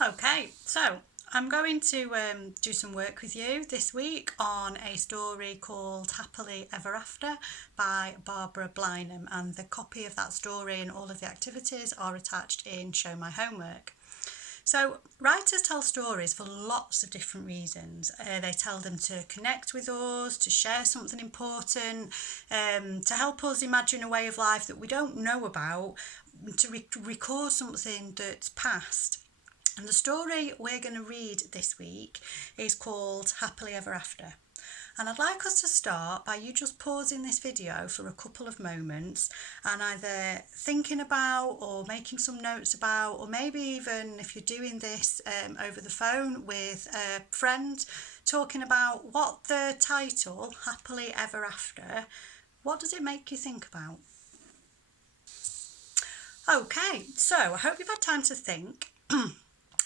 Okay, so I'm going to do some work with you this week on a story called Happily Ever After by Barbara Blynham, and the copy of that story and all of the activities are attached in Show My Homework. So, writers tell stories for lots of different reasons. They tell them to connect with us, to share something important, to help us imagine a way of life that we don't know about, to record something that's past. And the story we're going to read this week is called Happily Ever After. And I'd like us to start by you just pausing this video for a couple of moments and either thinking about or making some notes about, or maybe even if you're doing this over the phone with a friend, talking about what the title, Happily Ever After, what does it make you think about? Okay, so I hope you've had time to think.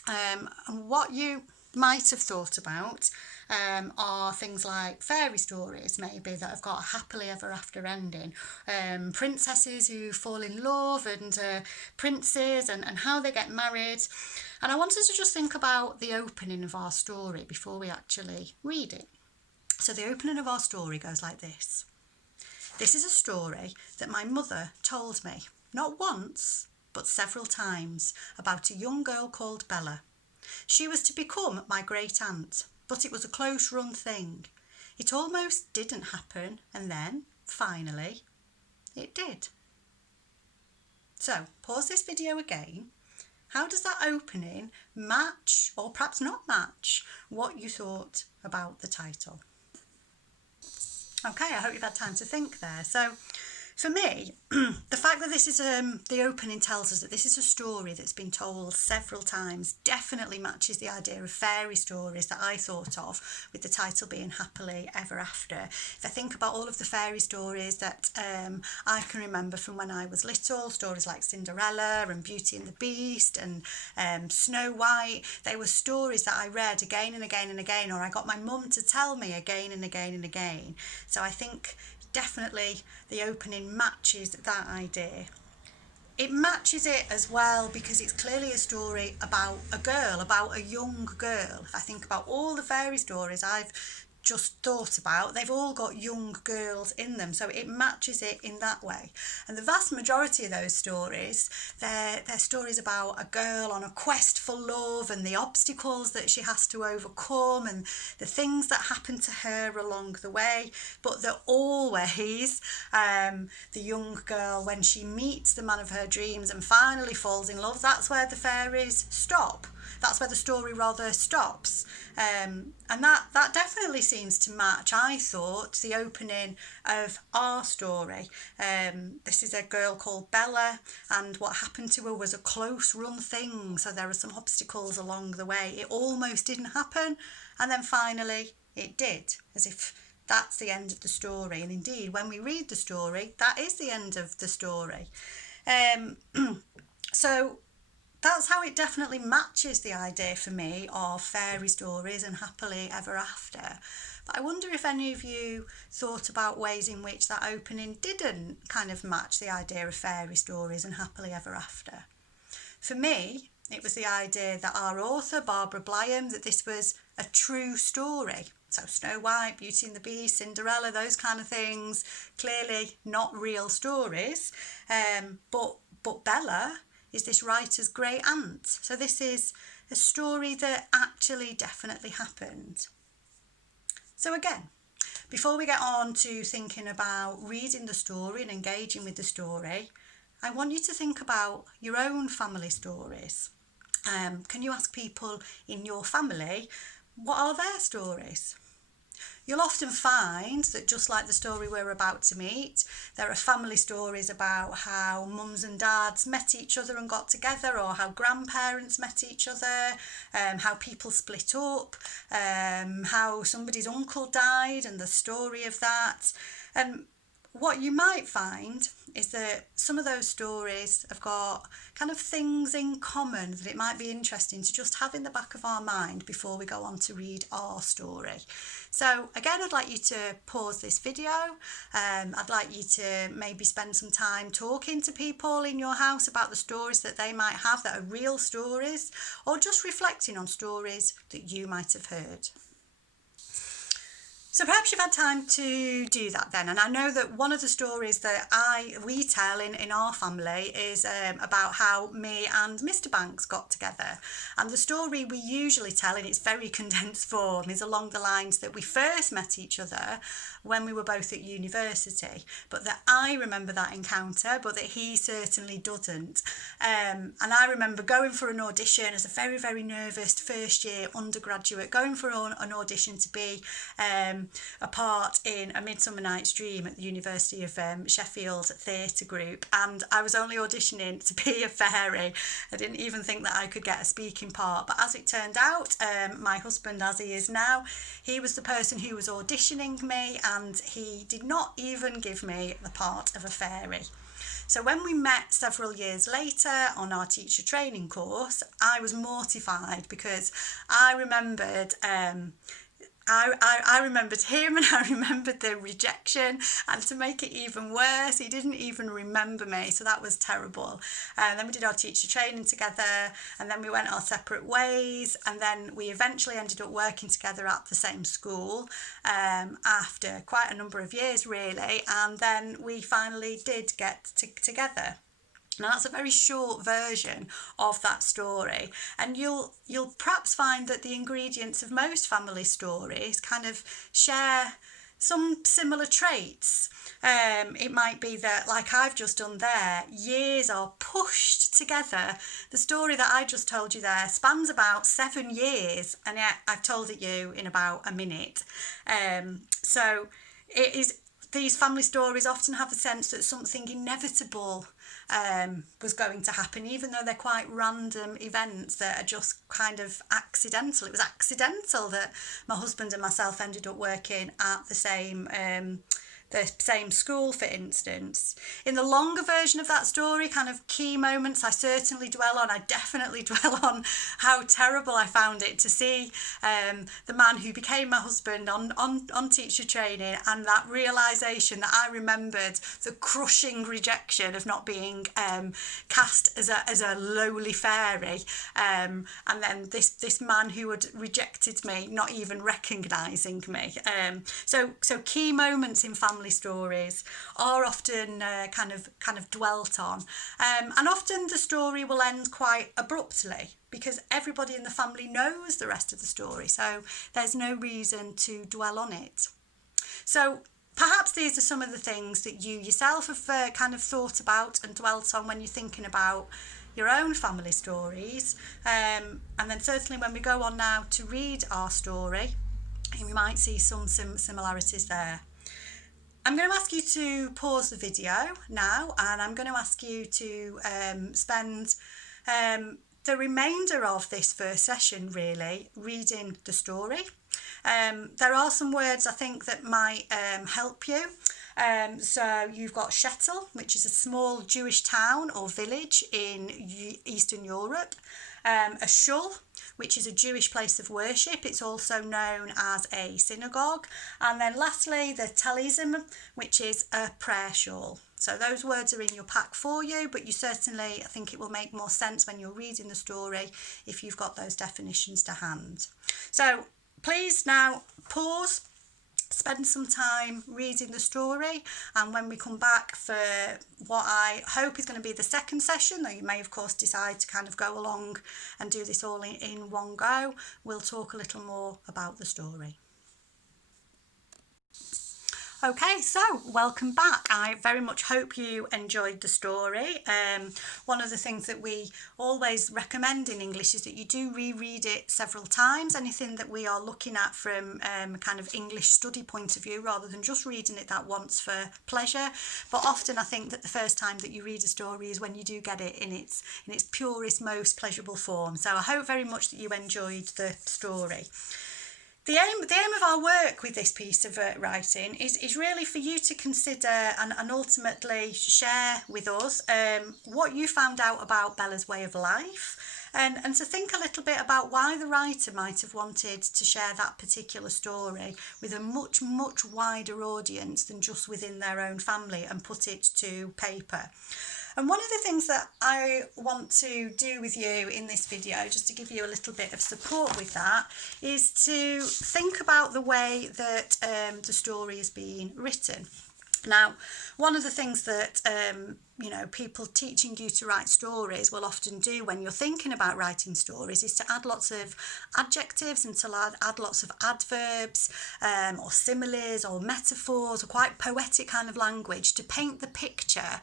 And what you might have thought about are things like fairy stories, maybe, that have got a happily ever after ending. Princesses who fall in love, and princes, and how they get married. And I wanted to just think about the opening of our story before we actually read it. So the opening of our story goes like this. This is a story that my mother told me, not once, but several times, about a young girl called Bella. She was to become my great aunt, but it was a close run thing. It almost didn't happen, and then, finally, it did. So, pause this video again. How does that opening match, or perhaps not match, what you thought about the title? Okay, I hope you've had time to think there. So, for me, the fact that this is the opening tells us that this is a story that's been told several times definitely matches the idea of fairy stories that I thought of, with the title being Happily Ever After. If I think about all of the fairy stories that I can remember from when I was little, stories like Cinderella and Beauty and the Beast and Snow White, they were stories that I read again and again and again, or I got my mum to tell me again and again and again. So I think definitely the opening matches that idea. It matches it as well because it's clearly a story about a girl, about a young girl. If I think about all the fairy stories I've just thought about, they've all got young girls in them, so it matches it in that way. And the vast majority of those stories, they're stories about a girl on a quest for love and the obstacles that she has to overcome and the things that happen to her along the way. But they're always the young girl, when she meets the man of her dreams and finally falls in love, that's where the fairies stop. That's where the story rather stops. And that definitely seems to match, I thought, the opening of our story. This is a girl called Bella, and what happened to her was a close run thing. So there are some obstacles along the way. It almost didn't happen, and then finally it did, as if that's the end of the story. And indeed, when we read the story, that is the end of the story. So that's how it definitely matches the idea for me of fairy stories and happily ever after. But I wonder if any of you thought about ways in which that opening didn't kind of match the idea of fairy stories and happily ever after. For me, it was the idea that our author, Barbara Blynham, that this was a true story. So Snow White, Beauty and the Beast, Cinderella, those kind of things, clearly not real stories. But Bella is this writer's great aunt. So this is a story that actually definitely happened. So again, before we get on to thinking about reading the story and engaging with the story, I want you to think about your own family stories. Can you ask people in your family, what are their stories? You'll often find that, just like the story we're about to meet, there are family stories about how mums and dads met each other and got together, or how grandparents met each other, how people split up, how somebody's uncle died and the story of that. what you might find is that some of those stories have got kind of things in common that it might be interesting to just have in the back of our mind before we go on to read our story. So again, I'd like you to pause this video. I'd like you to maybe spend some time talking to people in your house about the stories that they might have that are real stories, or just reflecting on stories that you might have heard. So perhaps you've had time to do that then. And I know that one of the stories that we tell in our family is about how me and Mr. Banks got together. And the story we usually tell in its very condensed form is along the lines that we first met each other when we were both at university, but that I remember that encounter, but that he certainly doesn't. And I remember going for an audition as a very, very nervous first year undergraduate, going for an audition to be a part in A Midsummer Night's Dream at the University of Sheffield Theatre Group, and I was only auditioning to be a fairy. I didn't even think that I could get a speaking part, but as it turned out, my husband, as he is now, he was the person who was auditioning me, and he did not even give me the part of a fairy. So when we met several years later on our teacher training course, I was mortified because I remembered I remembered him, and I remembered the rejection, and to make it even worse, he didn't even remember me, so that was terrible. And then we did our teacher training together, and then we went our separate ways, and then we eventually ended up working together at the same school after quite a number of years really, and then we finally did get together. Now that's a very short version of that story, and you'll perhaps find that the ingredients of most family stories kind of share some similar traits. It might be that, like I've just done there, years are pushed together. The story that I just told you there spans about 7 years, and yet I've told it you in about a minute. So it is. These family stories often have the sense that something inevitable was going to happen, even though they're quite random events that are just kind of accidental. It was accidental that my husband and myself ended up working at the same school, for instance. In the longer version of that story, kind of key moments I certainly dwell on. I definitely dwell on how terrible I found it to see the man who became my husband on teacher training, and that realisation that I remembered the crushing rejection of not being cast as a lowly fairy, and then this man who had rejected me not even recognising me. So key moments in family stories are often kind of dwelt on, and often the story will end quite abruptly because everybody in the family knows the rest of the story, so there's no reason to dwell on it. So perhaps these are some of the things that you yourself have kind of thought about and dwelt on when you're thinking about your own family stories, and then certainly when we go on now to read our story, we might see some similarities there. I'm going to ask you to pause the video now, and I'm going to ask you to spend the remainder of this first session really reading the story. There are some words I think that might help you. So you've got Shettle, which is a small Jewish town or village in Eastern Europe. A shul, which is a Jewish place of worship. It's also known as a synagogue. And then lastly, the talism, which is a prayer shawl. So those words are in your pack for you, but you certainly, I think it will make more sense when you're reading the story if you've got those definitions to hand. So please now pause, spend some time reading the story, and when we come back for what I hope is going to be the second session, though you may of course decide to kind of go along and do this all in one go, we'll talk a little more about the story. Okay, so welcome back. I very much hope you enjoyed the story. One of the things that we always recommend in English is that you do reread it several times, anything that we are looking at from a kind of English study point of view, rather than just reading it that once for pleasure. But often I think that the first time that you read a story is when you do get it in its purest, most pleasurable form. So I hope very much that you enjoyed the story. The aim of our work with this piece of writing is really for you to consider and ultimately share with us what you found out about Bella's way of life, and to think a little bit about why the writer might have wanted to share that particular story with a much, much wider audience than just within their own family and put it to paper. And one of the things that I want to do with you in this video, just to give you a little bit of support with that, is to think about the way that the story is being written. Now, one of the things that people teaching you to write stories will often do when you're thinking about writing stories is to add lots of adjectives and to add lots of adverbs or similes or metaphors or quite poetic kind of language to paint the picture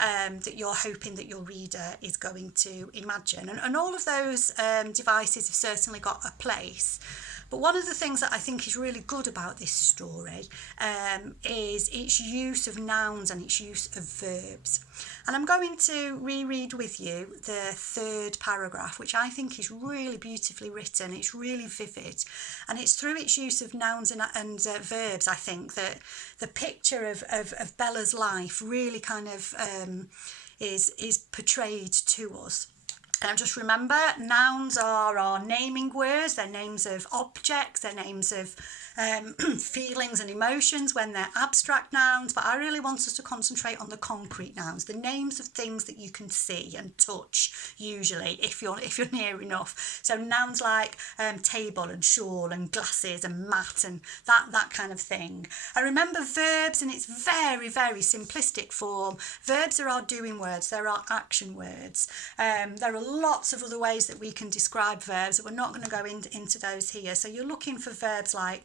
that you're hoping that your reader is going to imagine. And all of those devices have certainly got a place. But one of the things that I think is really good about this story is its use of nouns and its use of verbs. And I'm going to reread with you the third paragraph, which I think is really beautifully written. It's really vivid. And it's through its use of nouns and verbs, I think, that the picture of Bella's life really kind of is portrayed to us. And just remember, nouns are our naming words. They're names of objects, they're names of feelings and emotions when they're abstract nouns. But I really want us to concentrate on the concrete nouns, the names of things that you can see and touch, usually, if you're near enough. So nouns like table and shawl and glasses and mat and that kind of thing. And remember verbs in its very, very simplistic form. Verbs are our doing words, they're our action words. There are lots of other ways that we can describe verbs, but we're not going to go into those here. So you're looking for verbs like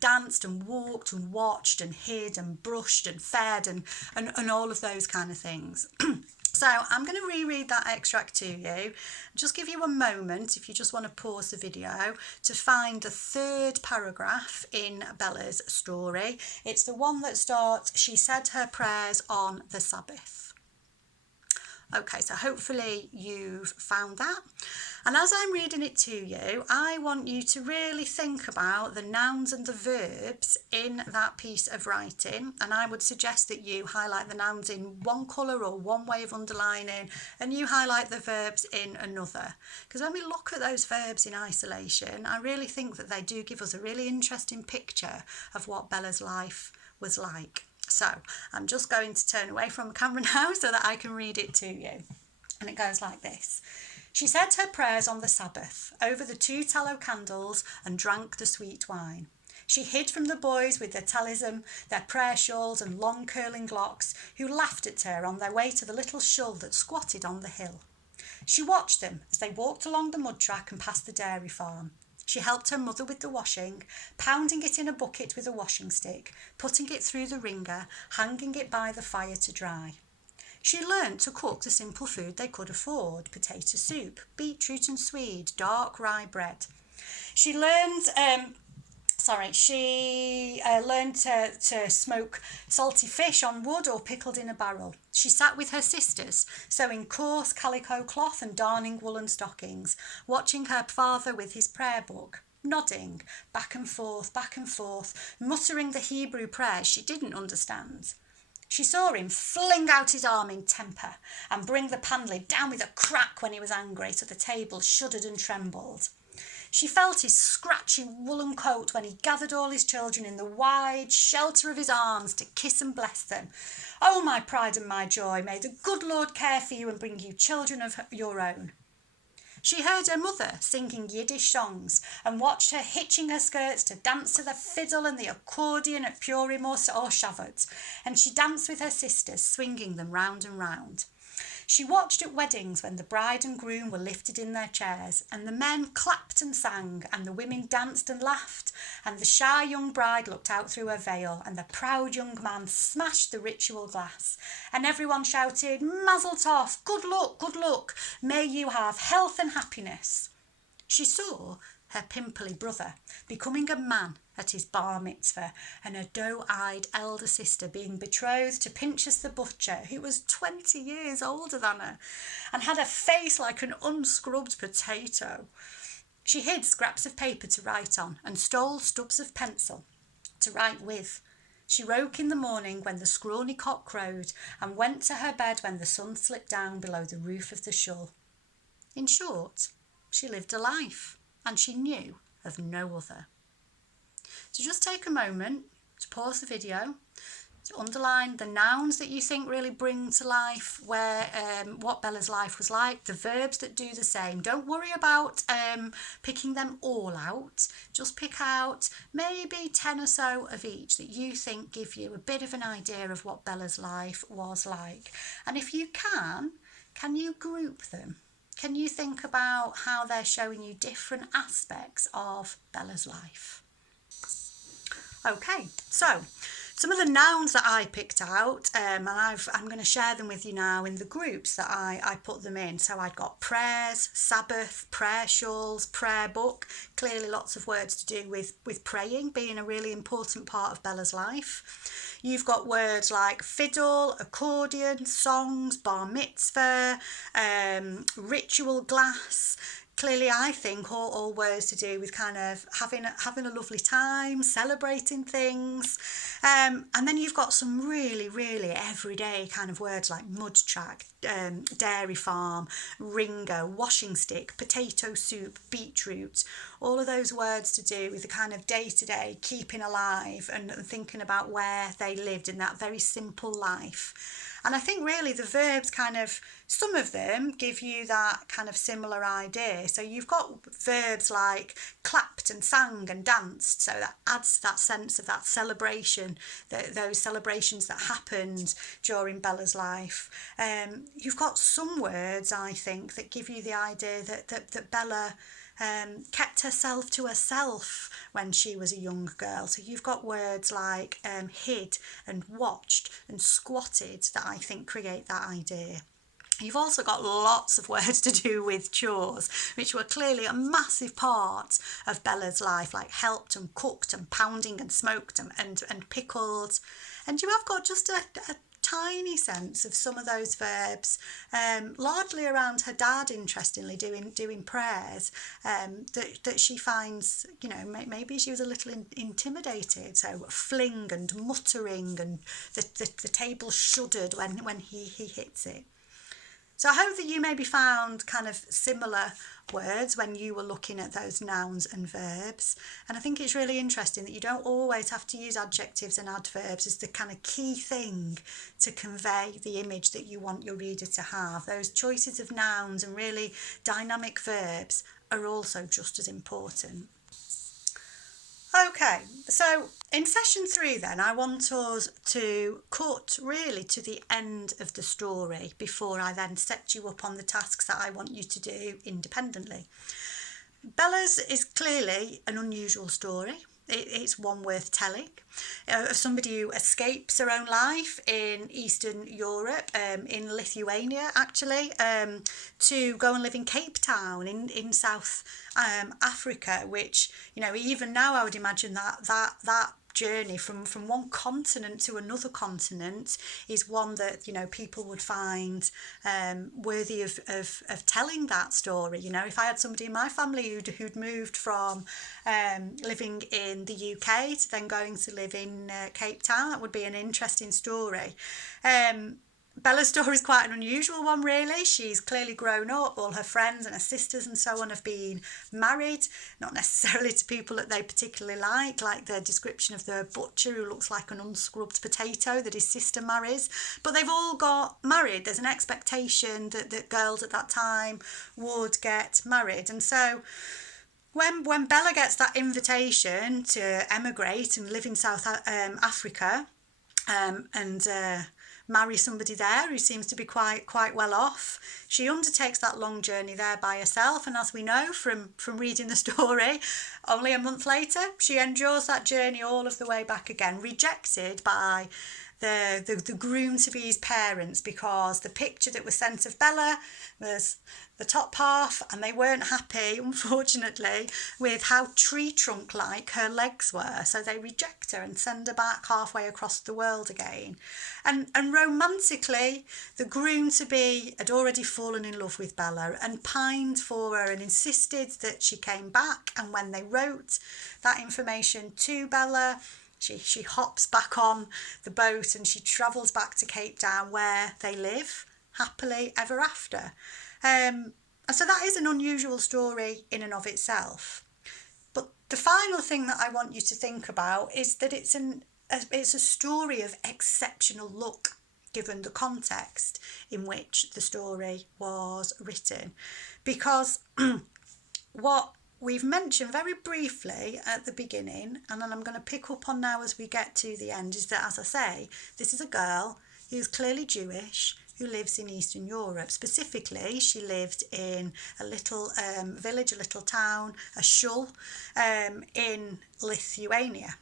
danced and walked and watched and hid and brushed and fed and all of those kind of things. So I'm going to reread that extract to you. Just give you a moment, if you just want to pause the video, to find the third paragraph in Bella's story. It's the one that starts, "She said her prayers on the Sabbath." Okay, so hopefully you've found that. And as I'm reading it to you, I want you to really think about the nouns and the verbs in that piece of writing. And I would suggest that you highlight the nouns in one colour or one way of underlining, and you highlight the verbs in another. Because when we look at those verbs in isolation, I really think that they do give us a really interesting picture of what Bella's life was like. So I'm just going to turn away from the camera now so that I can read it to you. And it goes like this. "She said her prayers on the Sabbath over the 2 tallow candles and drank the sweet wine. She hid from the boys with their talism, their prayer shawls and long curling locks, who laughed at her on their way to the little shull that squatted on the hill. She watched them as they walked along the mud track and past the dairy farm. She helped her mother with the washing, pounding it in a bucket with a washing stick, putting it through the wringer, hanging it by the fire to dry. She learnt to cook the simple food they could afford: potato soup, beetroot and swede, dark rye bread. She learned to smoke salty fish on wood or pickled in a barrel. She sat with her sisters, sewing coarse calico cloth and darning woolen stockings, watching her father with his prayer book, nodding back and forth, muttering the Hebrew prayers she didn't understand. She saw him fling out his arm in temper and bring the pan lid down with a crack when he was angry, so the table shuddered and trembled. She felt his scratchy woolen coat when he gathered all his children in the wide shelter of his arms to kiss and bless them. "Oh, my pride and my joy, may the good Lord care for you and bring you children of your own." She heard her mother singing Yiddish songs and watched her hitching her skirts to dance to the fiddle and the accordion at Purim or Shavuot, and she danced with her sisters, swinging them round and round. She watched at weddings when the bride and groom were lifted in their chairs, and the men clapped and sang, and the women danced and laughed, and the shy young bride looked out through her veil, and the proud young man smashed the ritual glass, and everyone shouted, "Mazel tov, good luck, may you have health and happiness." She saw her pimply brother becoming a man at his bar mitzvah, and her doe-eyed elder sister being betrothed to Pinchas the butcher, who was 20 years older than her and had a face like an unscrubbed potato. She hid scraps of paper to write on and stole stubs of pencil to write with. She woke in the morning when the scrawny cock crowed and went to her bed when the sun slipped down below the roof of the shawl. In short, she lived a life, and she knew of no other. So just take a moment to pause the video, to underline the nouns that you think really bring to life what Bella's life was like, the verbs that do the same. Don't worry about picking them all out. Just pick out maybe 10 or so of each that you think give you a bit of an idea of what Bella's life was like. And if you can you group them? Can you think about how they're showing you different aspects of Bella's life? Okay, so some of the nouns that I picked out, and I'm going to share them with you now in the groups that I put them in. So I've got prayers, Sabbath, prayer shawls, prayer book. Clearly lots of words to do with praying being a really important part of Bella's life. You've got words like fiddle, accordion, songs, bar mitzvah, ritual glass. Clearly, I think all words to do with kind of having a lovely time, celebrating things. And then you've got some really, really everyday kind of words like mud track, dairy farm, Ringo, washing stick, potato soup, beetroot. All of those words to do with the kind of day-to-day keeping alive and thinking about where they lived in that very simple life. And I think really the verbs some of them give you that kind of similar idea. So you've got verbs like clapped and sang and danced. So that adds that sense of that celebration, those celebrations that happened during Bella's life. You've got some words, I think, that give you the idea that Bella kept herself to herself when she was a young girl. So you've got words like hid and watched and squatted that I think create that idea. You've also got lots of words to do with chores, which were clearly a massive part of Bella's life, like helped and cooked and pounding and smoked and pickled. And you have got just a tiny sense of some of those verbs, largely around her dad, interestingly, doing prayers, that she finds, maybe she was a little intimidated. So fling and muttering, and the table shuddered when he hits it. So I hope that you maybe found kind of similar words when you were looking at those nouns and verbs. And I think it's really interesting that you don't always have to use adjectives and adverbs as the kind of key thing to convey the image that you want your reader to have. Those choices of nouns and really dynamic verbs are also just as important. Okay, so in session 3 then, I want us to cut really to the end of the story before I then set you up on the tasks that I want you to do independently. Bella's is clearly an unusual story. It's one worth telling, of somebody who escapes her own life in Eastern Europe, in Lithuania actually, to go and live in Cape Town in South Africa, which, even now I would imagine that journey from one continent to another continent is one that people would find worthy of telling that story. If I had somebody in my family who'd moved from living in the UK to then going to live in Cape Town, that would be an interesting story. Bella's story is quite an unusual one, really. She's clearly grown up. All her friends and her sisters and so on have been married, not necessarily to people that they particularly like the description of the butcher who looks like an unscrubbed potato that his sister marries. But they've all got married. There's an expectation that girls at that time would get married. And so when Bella gets that invitation to emigrate and live in South Africa, and marry somebody there who seems to be quite well off, she undertakes that long journey there by herself, and as we know from reading the story, only a month later she endures that journey all of the way back again, rejected by the groom-to-be's parents, because the picture that was sent of Bella was the top half, and they weren't happy, unfortunately, with how tree trunk-like her legs were. So they reject her and send her back halfway across the world again. And romantically, the groom-to-be had already fallen in love with Bella and pined for her and insisted that she came back. And when they wrote that information to Bella, she hops back on the boat and she travels back to Cape Town, where they live happily ever after. And so that is an unusual story in and of itself. But the final thing that I want you to think about is that it's a story of exceptional luck, given the context in which the story was written. Because what we've mentioned very briefly at the beginning, and then I'm going to pick up on now as we get to the end, is that, as I say, this is a girl who's clearly Jewish, who lives in Eastern Europe. Specifically, she lived in a little village, a little town, a shul, in Lithuania.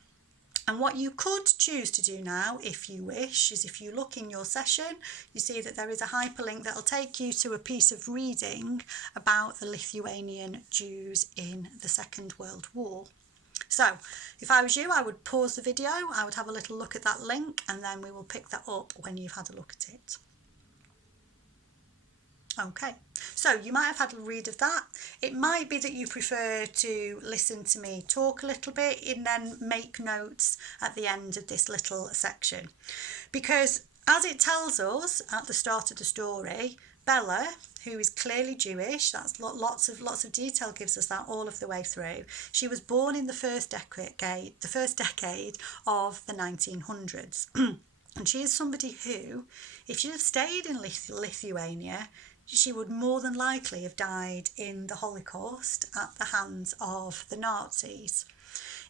And what you could choose to do now, if you wish, is if you look in your session, you see that there is a hyperlink that will take you to a piece of reading about the Lithuanian Jews in the Second World War. So if I was you, I would pause the video, I would have a little look at that link, and then we will pick that up when you've had a look at it. Okay, so you might have had a read of that. It might be that you prefer to listen to me talk a little bit and then make notes at the end of this little section. Because as it tells us at the start of the story, Bella, who is clearly Jewish, that's lots of detail gives us that all of the way through. She was born in the first decade of the 1900s. And she is somebody who, if she had stayed in Lithuania, she would more than likely have died in the Holocaust at the hands of the Nazis.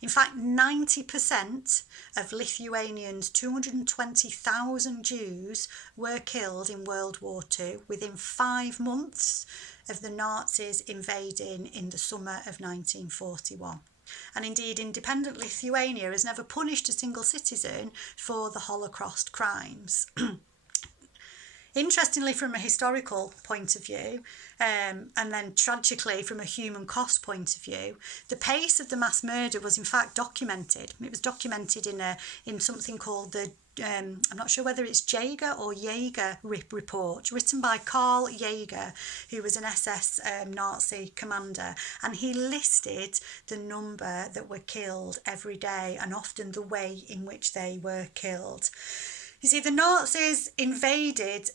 In fact, 90% of Lithuanians, 220,000 Jews, were killed in World War II within 5 months of the Nazis invading in the summer of 1941. And indeed, independent Lithuania has never punished a single citizen for the Holocaust crimes. Interestingly, from a historical point of view, and then tragically from a human cost point of view, the pace of the mass murder was in fact documented. It was documented in something called the I'm not sure whether it's Jaeger or Jaeger report, written by Karl Jaeger, who was an SS Nazi commander, and he listed the number that were killed every day and often the way in which they were killed. You see, the Nazis invaded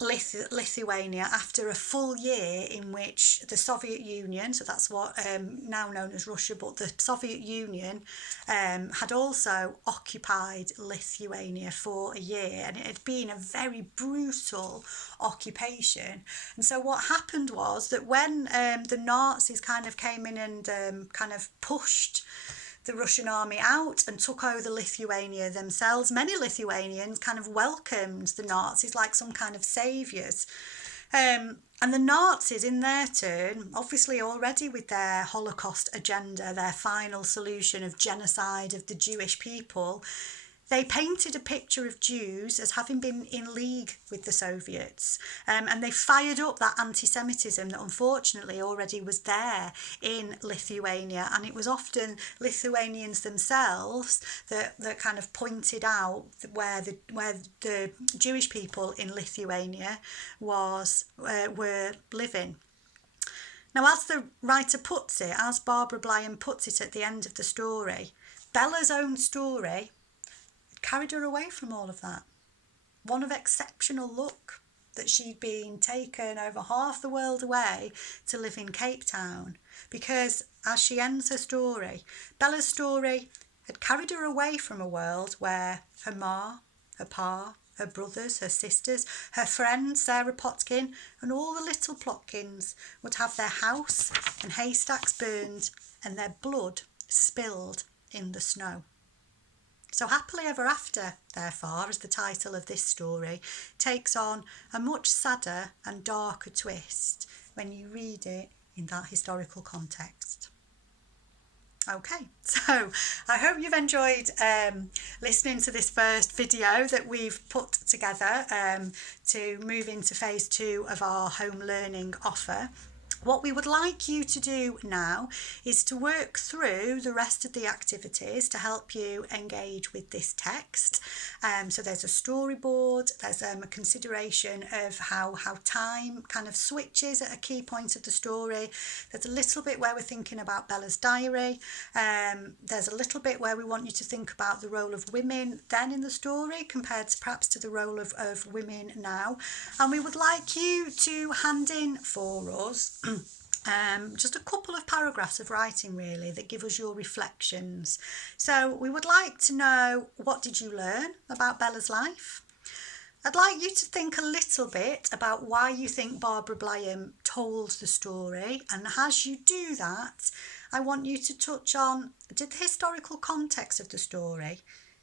Lithuania after a full year in which the Soviet Union, so that's what now known as Russia, but the Soviet Union had also occupied Lithuania for a year, and it had been a very brutal occupation. And so what happened was that when the Nazis kind of came in and kind of pushed the Russian army out and took over Lithuania themselves, many Lithuanians kind of welcomed the Nazis like some kind of saviours. And the Nazis, in their turn, obviously already with their Holocaust agenda, their final solution of genocide of the Jewish people, they painted a picture of Jews as having been in league with the Soviets, and they fired up that anti-Semitism that unfortunately already was there in Lithuania, and it was often Lithuanians themselves that kind of pointed out where the Jewish people in Lithuania were living. Now, as the writer puts it, as Barbara Blyon puts it at the end of the story, Bella's own story carried her away from all of that. One of exceptional luck that she'd been taken over half the world away to live in Cape Town, because as she ends her story, Bella's story had carried her away from a world where her ma, her pa, her brothers, her sisters, her friend Sarah Potkin, and all the little Plotkins would have their house and haystacks burned and their blood spilled in the snow. So Happily Ever After, therefore, as the title of this story, takes on a much sadder and darker twist when you read it in that historical context. Okay, so I hope you've enjoyed listening to this first video that we've put together to move into phase 2 of our home learning offer. What we would like you to do now is to work through the rest of the activities to help you engage with this text. So there's a storyboard, there's a consideration of how time kind of switches at a key point of the story. There's a little bit where we're thinking about Bella's diary. There's a little bit where we want you to think about the role of women then in the story compared to perhaps to the role of women now. And we would like you to hand in for us just a couple of paragraphs of writing really that give us your reflections. So we would like to know, what did you learn about Bella's life? I'd like you to think a little bit about why you think Barbara Blyam told the story, and as you do that, I want you to touch on, did the historical context of the story,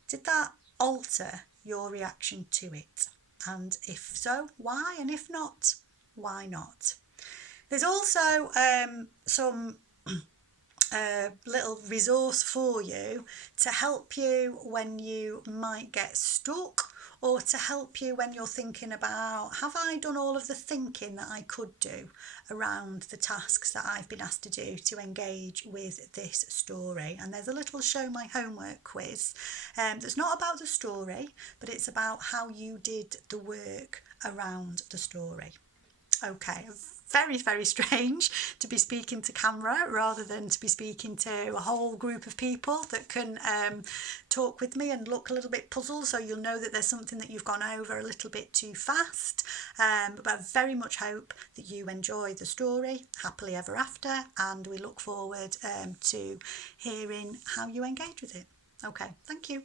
did that alter your reaction to it? And if so, why? And if not, why not? There's also some little resource for you to help you when you might get stuck, or to help you when you're thinking about, have I done all of the thinking that I could do around the tasks that I've been asked to do to engage with this story? And there's a little show my homework quiz that's not about the story, but it's about how you did the work around the story. Okay, very, very strange to be speaking to camera rather than to be speaking to a whole group of people that can talk with me and look a little bit puzzled, so you'll know that there's something that you've gone over a little bit too fast. But I very much hope that you enjoy the story happily ever after, and we look forward to hearing how you engage with it. Okay, thank you.